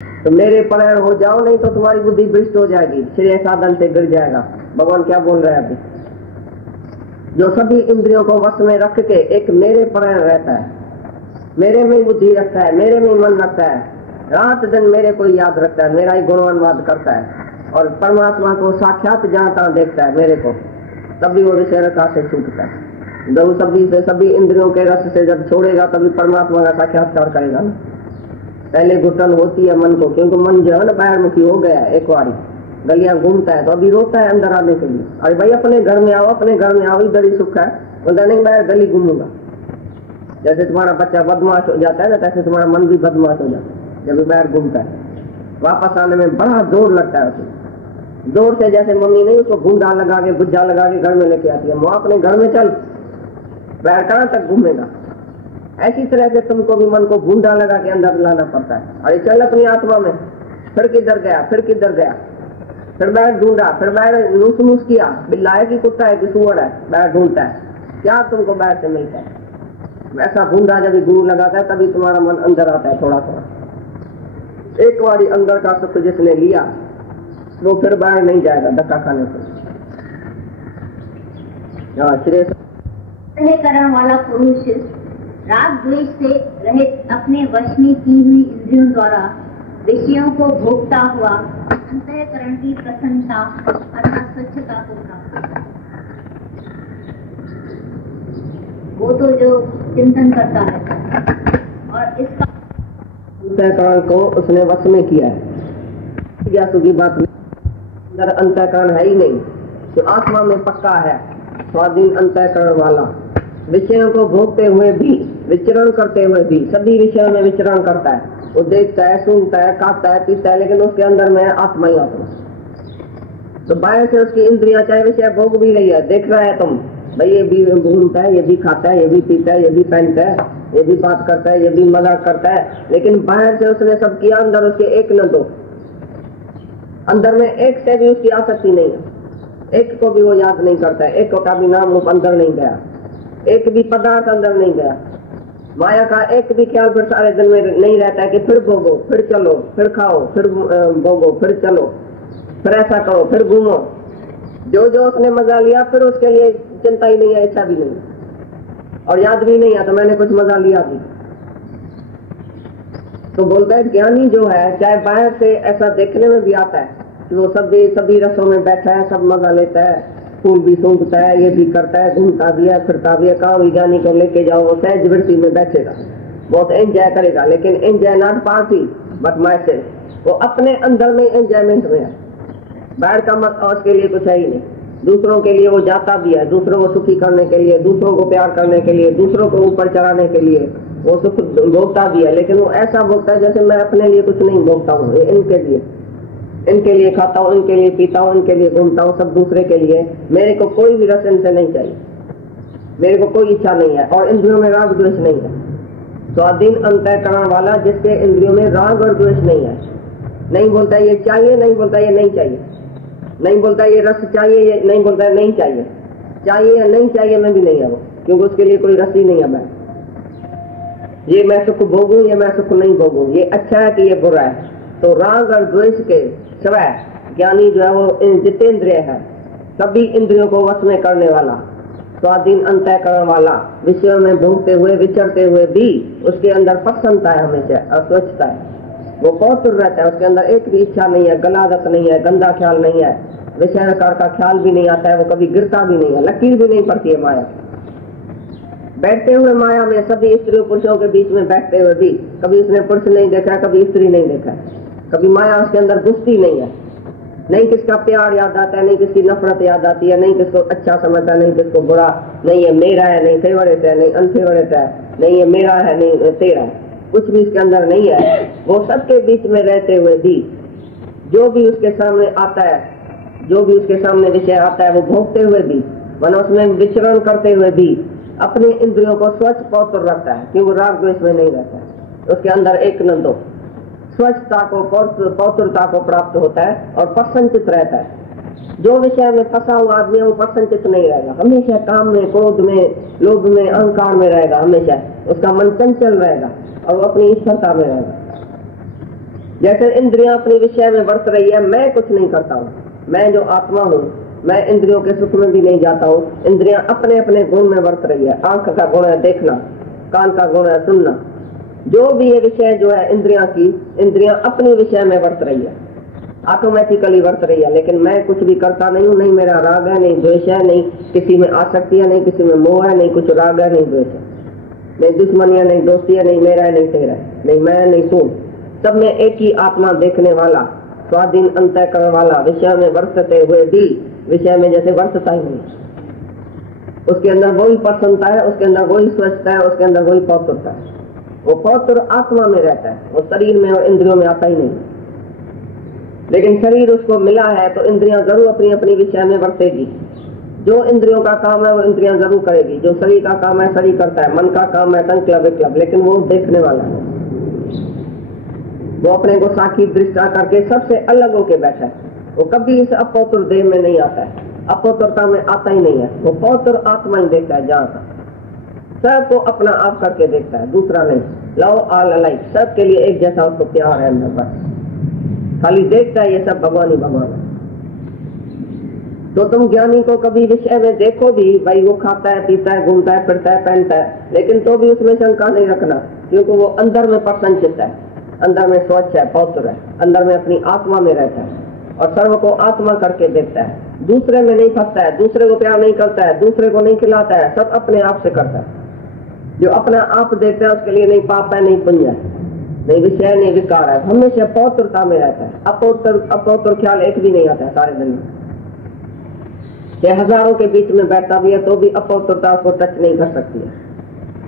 तो मेरे परायण हो जाओ, नहीं तो तुम्हारी बुद्धि भ्रष्ट हो जाएगी, श्रेय साधन से गिर जाएगा। भगवान क्या बोल रहे हैं अभी? जो सभी इंद्रियों को वश में रख के एक मेरे परायण रहता है, मेरे में बुद्धि रखता है, मेरे में मन रखता है, रात दिन मेरे को याद रखता है, मेरा ही गुणवानवाद करता है और परमात्मा को साक्षात जहाँ तहाँ देखता है मेरे को, तभी वो विषय रखा से छूटता है। जब सभी इंद्रियों के रस से जब छोड़ेगा तभी परमात्मा का साक्षात्कार करेगा ना। पहले घुटन होती है मन को, क्योंकि मन जो है ना बाहरमुखी हो गया है, एक बारी गलियां घूमता है तो अभी रोता है अंदर आने के लिए। अरे भाई अपने घर में आओ, अपने घर में आओ, इधर ही सुख है। बोलता नहीं बाहर गली घूमूंगा। जैसे तुम्हारा बच्चा बदमाश हो जाता है ना, तैसे तुम्हारा मन भी बदमाश हो जाता है जब बाहर घूमता है। वापस आने में बड़ा जोर लगता है उसे, जोर से। जैसे मम्मी नहीं उसको गुंडा लगा के गुज्जा लगा के घर में लेके आती है, वो अपने घर में चल, बाहर कहाँ तक घूमेगा। ऐसी तरह से तुमको भी मन को गुंडा लगा के अंदर लाना पड़ता है। अरे चल अपनी आत्मा में, फिर किधर गया, फिर किधर गया, फिर बाहर ढूंढा, फिर बाहर नूस नूस किया, बिल्ला है कि कुत्ता है कि सुअर है, बाहर ढूंढता है, क्या तुमको बाहर से मिलता है। वैसा गुंडा जब गुरु लगाता है तभी तुम्हारा मन अंदर आता है थोड़ा थोड़ा। एक बारी अंदर का सुख जिसने लिया वो फिर बाहर नहीं जाएगा धक्का खाने से। करण वाला पुरुष राग द्वेष से रहित अपने वश में की हुई इंद्रियों द्वारा विषयों को भोगता हुआ अंतःकरण की प्रसन्नता अर्थात स्वच्छता को प्राप्त करता है। वो तो जो चिंतन करता है और इसका अंतःकरण को उसने वश में किया है। ज्ञासु की बात अंदर अंतःकरण है ही नहीं, तो आत्मा में पक्का है स्वाधीन अंतःकरण वाला, विषयों को भोगते हुए भी, विचरण करते हुए भी, सभी विषयों में विचरण करता है। वो देखता है, सुनता है, खाता है, पीता है, लेकिन उसके अंदर में आत्मा ही आत्मा। तो बाहर से उसकी इंद्रियां चाहे विषय भोग भी रही है, देख रहा है तुम भाई ये भी घूमता है, ये भी खाता है, ये भी पीता है, ये भी पहनता है, ये भी बात करता है, ये भी मजाक करता है, लेकिन बाहर से उसने सब किया, अंदर उसके एक न दो, अंदर में एक से भी उसकी आसक्ति नहीं है, एक को भी वो याद नहीं करता है, एक का भी नाम रूप अंदर नहीं गया, एक भी पदार्थ अंदर नहीं गया, माया का एक भी ख्याल फिर सारे दिन में नहीं रहता है कि फिर भोगो, फिर चलो, फिर खाओ, फिर भोगो, फिर चलो, फिर ऐसा करो, फिर घूमो। जो जो उसने मजा लिया फिर उसके लिए चिंता ही नहीं है, इच्छा भी नहीं और याद भी नहीं है तो मैंने कुछ मजा लिया भी। तो बोलता है ज्ञानी जो है चाहे बाहर से ऐसा देखने में भी आता है कि वो सभी रसों में बैठा है, सब मजा लेता है, फूल भी सूंघता है, ये भी करता है, घूमता भी है, फिरता भी है, कहाँ विज्ञानी को लेके जाओ वो सहज वृत्ति में बैठेगा, बहुत एंजॉय करेगा, लेकिन enjoy not party but message, वो अपने अंदर में एंजॉयमेंट में है, बाहर का मत और उसके लिए कुछ है ही नहीं। दूसरों के लिए वो जाता भी है, दूसरों को सुखी करने के लिए, दूसरों को प्यार करने के लिए, दूसरों को ऊपर चढ़ाने के लिए वो सुख भोगता भी है, लेकिन वो ऐसा भोगता है जैसे मैं अपने लिए कुछ नहीं भोगता हूँ, इनके लिए खाता हूँ, इनके लिए पीता हूँ, इनके लिए घूमता हूँ, सब दूसरे के लिए, मेरे को कोई भी रस इनसे नहीं चाहिए, मेरे को कोई इच्छा नहीं है और इंद्रियों में राग द्वेष नहीं है। स्वाधीन अंतःकरण वाला जिसके इंद्रियों में राग और द्वेष नहीं है, नहीं बोलता ये चाहिए, नहीं बोलता ये नहीं चाहिए, नहीं बोलता ये रस चाहिए, ये नहीं बोलता नहीं चाहिए, चाहिए या नहीं चाहिए में भी नहीं है वो, क्योंकि उसके लिए कोई रस ही नहीं है। मैं ये मैं सुख भोगूं, ये मैं सुख नहीं भोगूं, ये अच्छा है कि ये बुरा है। तो राग और द्वेष के सिवाय ज्ञानी जो है वो जितेंद्रिय है, सभी इंद्रियों को वश में करने वाला, स्वाधीन अंतःकरण वाला, विषयों में भोगते हुए विचरते हुए भी उसके अंदर प्रसन्नता है, हमेशा अस्वच्छता है, वो पौत्र रहता है, उसके अंदर एक भी इच्छा नहीं है, गलादत नहीं है, गंदा ख्याल नहीं है, विषय का ख्याल भी नहीं आता है, वो कभी गिरता भी नहीं है, लकीर भी नहीं पड़ती है माया। बैठते हुए माया में सभी स्त्रियों पुरुषों के बीच में बैठते हुए भी कभी उसने पुरुष नहीं देखा, कभी स्त्री नहीं देखा, कभी माया उसके अंदर घुसती नहीं है, नहीं किसका प्यार याद आता है, नहीं किसकी नफरत याद आती है, नहीं किसको अच्छा समझता है, नहीं किसको बुरा, नहीं ये मेरा है, नहीं फेवरेट है, नहीं अनफेवरेट है, नहीं ये मेरा है, नहीं तेरा है, कुछ भी इसके अंदर नहीं है। वो सबके बीच में रहते हुए भी जो भी उसके सामने आता है, जो भी उसके सामने विषय आता है वो भोगते हुए भी, वरना उसमें विचरण करते हुए भी अपने इंद्रियों को स्वच्छ पवित्र रखता है, क्योंकि राग द्वेष में नहीं रहता है, उसके अंदर एक न दो स्वच्छता को पवित्रता को प्राप्त होता है और प्रसन्नचित रहता है। जो विषय में फंसा हुआ आदमी वो प्रसन्नचित नहीं रहेगा, हमेशा काम में, क्रोध में, लोभ में, अहंकार में रहेगा, हमेशा उसका मन चंचल रहेगा और वो अपनी ईश्वरता में रहेगा। जैसे इंद्रियां अपने विषय में वर्त रही है, मैं कुछ नहीं करता हूँ, मैं जो आत्मा हूँ, मैं इंद्रियों के सुख में भी नहीं जाता हूँ। इंद्रियां अपने अपने गुण में वर्त रही है। आंख का गुण है देखना, कान का गुण है सुनना, जो भी ये विषय जो है इंद्रियां की, इंद्रियां अपने विषय में वर्त रही है, ऑटोमेटिकली वर्त रही है। लेकिन मैं कुछ भी करता नहीं हूँ, नहीं मेरा राग है, नहीं द्वेष है, नहीं किसी में आसक्ति है, नहीं किसी में मोह है, नहीं कुछ राग है, नहीं द्वेष है, नहीं दुश्मनी है, नहीं दोस्ती है, नहीं मेरा है, नहीं तेरा है, नहीं मैं, नहीं तुम। सब में एक ही आत्मा देखने वाला, स्वाधीन अंतःकरण वाला, विषय में वर्तते हुए भी विषय में जैसे वर्तता ही नहीं, उसके अंदर वही प्रसन्नता है, उसके अंदर वही स्वच्छता है, उसके अंदर वही पवित्रता है। वो पवित्र आत्मा में रहता है, वो शरीर में और इंद्रियों में आता ही नहीं। लेकिन शरीर उसको मिला है तो इंद्रियां जरूर अपनी अपनी विषय में वर्तेगी। जो इंद्रियों का काम है वो इंद्रियां जरूर करेगी, जो शरीर का काम है शरीर करता है, मन का काम है संकल्प विकल्प, लेकिन वो देखने वाला है, वो अपने को साखी दृष्टा करके सबसे अलग होके बैठा है। वो कभी इस अपवित्र देह में नहीं आता है, अपवित्रता में आता ही नहीं है। वो पवित्र आत्मा ही देखता है, जहाँ का सबको अपना आप करके देखता है, दूसरा नहीं। लव ऑल अलाइक, सबके लिए एक जैसा उसको प्यार है अंदर, बस खाली देखता है ये सब भगवान ही भगवान है। तो तुम ज्ञानी को कभी विषय में देखो भी, भाई वो खाता है, पीता है, घूमता है, फिरता है, पहनता है, लेकिन तो भी उसमें शंका नहीं रखना, क्योंकि वो अंदर में प्रसन्नचित्त है, अंदर में स्वच्छ है, पवित्र है, अंदर में अपनी आत्मा में रहता है और सर्व को आत्मा करके देखता है। दूसरे में नहीं फंसता है, दूसरे को प्यार नहीं करता है, दूसरे को नहीं खिलाता है, सब अपने आप से करता है। जो अपना आप देखता है उसके लिए नहीं पाप है, नहीं पुण्य है, नहीं विषय, नहीं विकार है, हमेशा पवित्रता में रहता है। अपवित्र ख्याल एक भी नहीं आता है सारे दिन में। हजारों के बीच में बैठता भी है तो भी अपवित्रता उसको टच नहीं कर सकती है,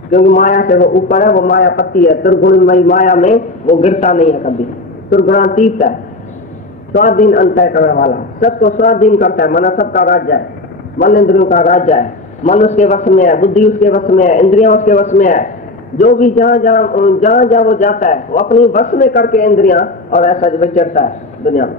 क्योंकि माया से वो ऊपर है, वो माया पत्ती है, दुर्गुणमयी माया में वो गिरता नहीं है कभी, दुर्गुणातीत है, स्वाधीन अंतःकरण वाला, सबको स्वाधीन करता है। मन सबका राज्य है, मन इंद्रियों का राज्य है, मन उसके वश में है, बुद्धि उसके वश में है, इंद्रियां उसके वश में है। जो भी जहाँ जहाँ वो जाता है वो अपनी वश में करके इंद्रियां और ऐसा विचरता है दुनिया में।